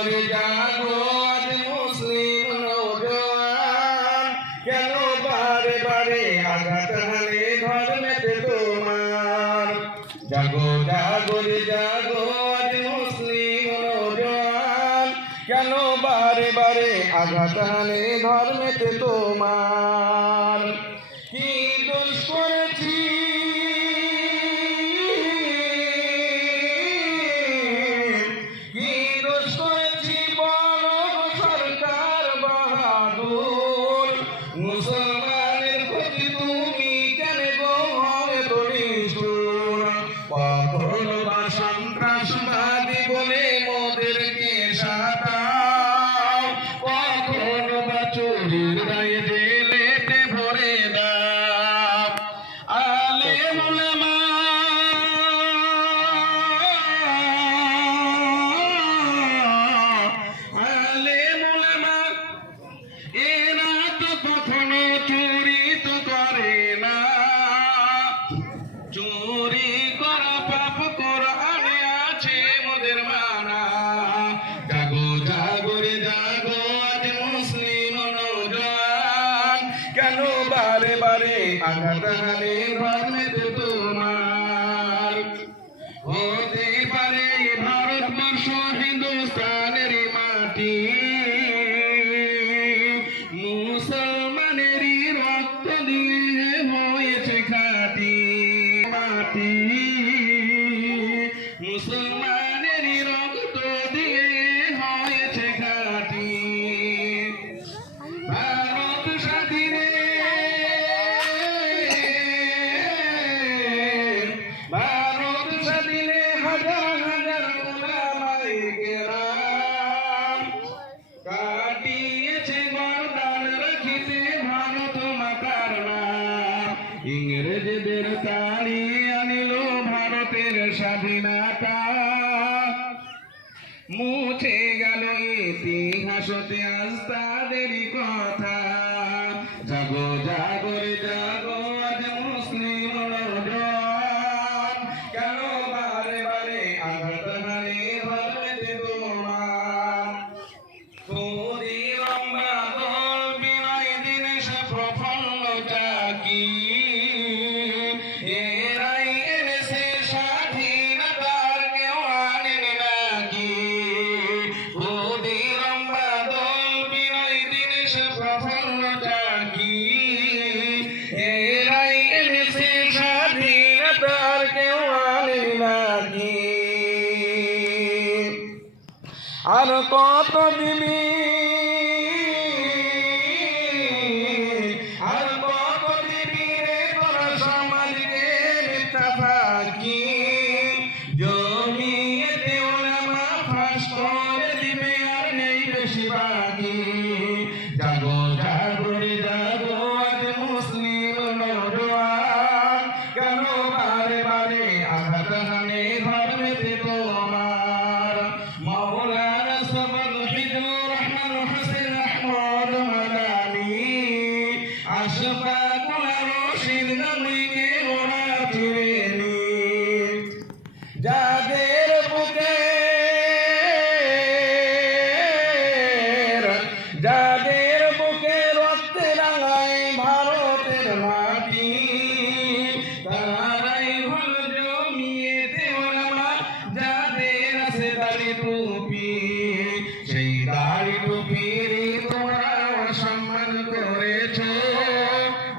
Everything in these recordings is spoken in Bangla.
জাগরে জাগো আজ মুসলিম নওজোয়ান, কেন বারে বারে আঘাত হানে ধর্মেতে তোমার। জাগো জাগরে জাগো আজ মুসলিম নওজোয়ান, কেন বারে বারে আঘাত হানে ধর্মেতে তোমার। কি দোষ করেছি মুসলমানের প্রতি তুমি কেন গো হবে তো নিষ্ঠুর। কখনো বা সন্ত্রাসবাদী বলে মোদেরকে সাঁতাও, কখনো বা চুরির দায়ে জেলেতে ভরে দাও। আলেম উলামা এরা তো কখনো চুরি তো করে না, চুরি করা পাপ কোরআনে আছে মোদের মানা। জাগো জাগরে জাগো আজ মুসলিম নওজোয়ান, কেন বারে বারে আঘাত হানে ধর্মেতে তোমার। হতে পারে ভারতবর্ষ হিন্দুস্তানের মাটি, মুসলমানেরই রক্ত দিয়ে হয়েছে খাঁটি মাটি, মুসলমানেরই রক্ত দিয়ে হয়েছে খাঁটি। ভারত স্বাধীনে ভারত স্বাধীনে হাজার হাজার উলামায়ে কেরাম কাটিয়েছে গর্দান রাখিতে ভারত মাতার নাম। ইংরেজদের তাড়িয়ে আনিল ভারতের স্বাধীনতা, মুছে গেল ইতিহাসতে আজ তাদেরই কথা। জাগো জাগরে জাগো আজ মুসলিম নওজোয়ান, কেন বারে বারে আঘাত হানে ধর্মেতে তোমার। ক্ষুদিরাম বাদল বিনয় দীনেশ প্রফুল্ল চাকি, এরাই এনেছে স্বাধীনতার, কেউ আনেনি নাকি। ক্ষুদিরাম বাদল বিনয় দীনেশ প্রফুল্ল চাকি, এরাই এনেছে স্বাধীনতার, কেউ আনেনি নাকি। আর কত দিবি আর কত দিবি রে তোরা সমাজকে মিথ্যা ফাঁকি, জমিয়েতে উলামা ফাঁস করে দিবে আর নেই বেশি বাকি। জাগো জাগরে জাগো আজ মুসলিম নওজোয়ান, কেন বারে বারে আঘাত হানে ধর্মেতে তোমার। মাওলানা সবল হিজুর রহমান হোসেন আহমদ মাদানী, আশফাকুল রশিদ নবীকে ওরা চিনেনি। যাদের বুকে রক্তে রাঙায় ভারতের মাটি, তারাই হল জমিয়েতে উলামা, যাদের আছে দাড়ি টুপি। সেই দাড়ি টুপির তোমরা সম্মান করেছো,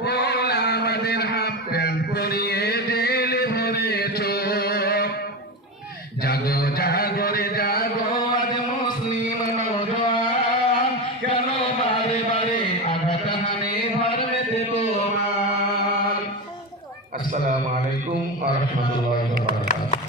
ওলামাদের হাফ প্যান্ট পরিয়ে জেলে ভরেছো। জাগো জাগরে জাগো আজ মুসলিম নওজোয়ান, কেন বারে বারে আঘাত হানে ধর্মেতে তোমার। আসসালামু আলাইকুম ওয়া রাহমাতুল্লাহি ওয়া বারাকাতুহু।